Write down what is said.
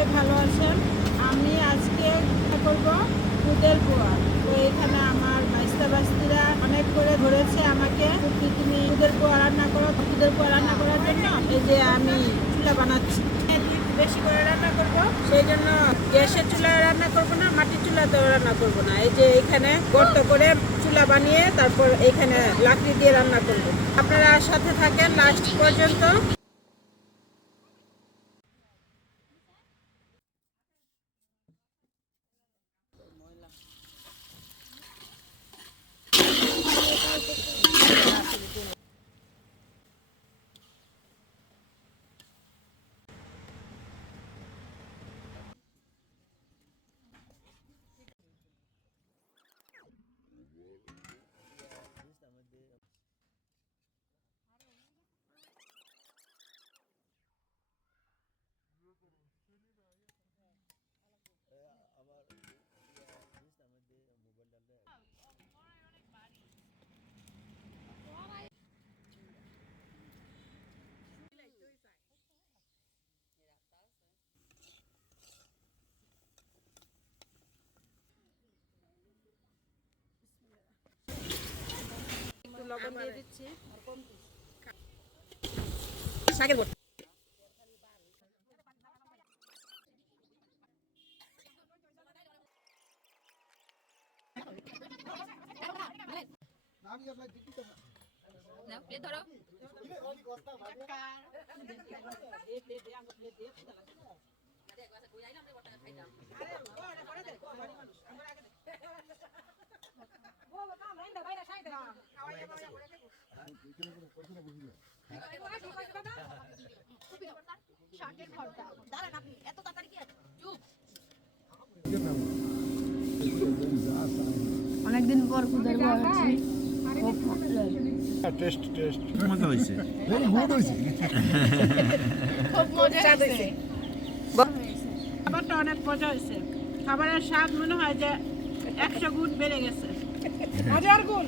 সবাই ভালো আছেন। আমি আজকে করব দুধের পোয়া। তো এখানে আমার বাস্তিরা অনেক করে ধরেছে আমাকে, তুমি দুধের পোয়া রান্না করো। দুধের পোয়া রান্না করার জন্য এই যে আমি চুলা বানাচ্ছি। বেশি করে রান্না করব, সেই জন্য গ্যাসের চুলায় রান্না করব না, মাটির চুলাতেও রান্না করব না। এই যে এখানে গর্ত করে চুলা বানিয়ে তারপর এখানে লাকড়ি দিয়ে রান্না করব। আপনারা সাথে থাকেন লাস্ট পর্যন্ত। একটু লবণ দিয়ে দিচ্ছি। শাকের বড়ি অনেকদিন পর খুদের টেস্ট মজা হয়েছে, খুব মজা হয়েছে। খাবারটা অনেক মজা হয়েছে। খাবারের স্বাদ মনে হয় যে 100 গুণ বেড়ে গেছে। মজার গুণ।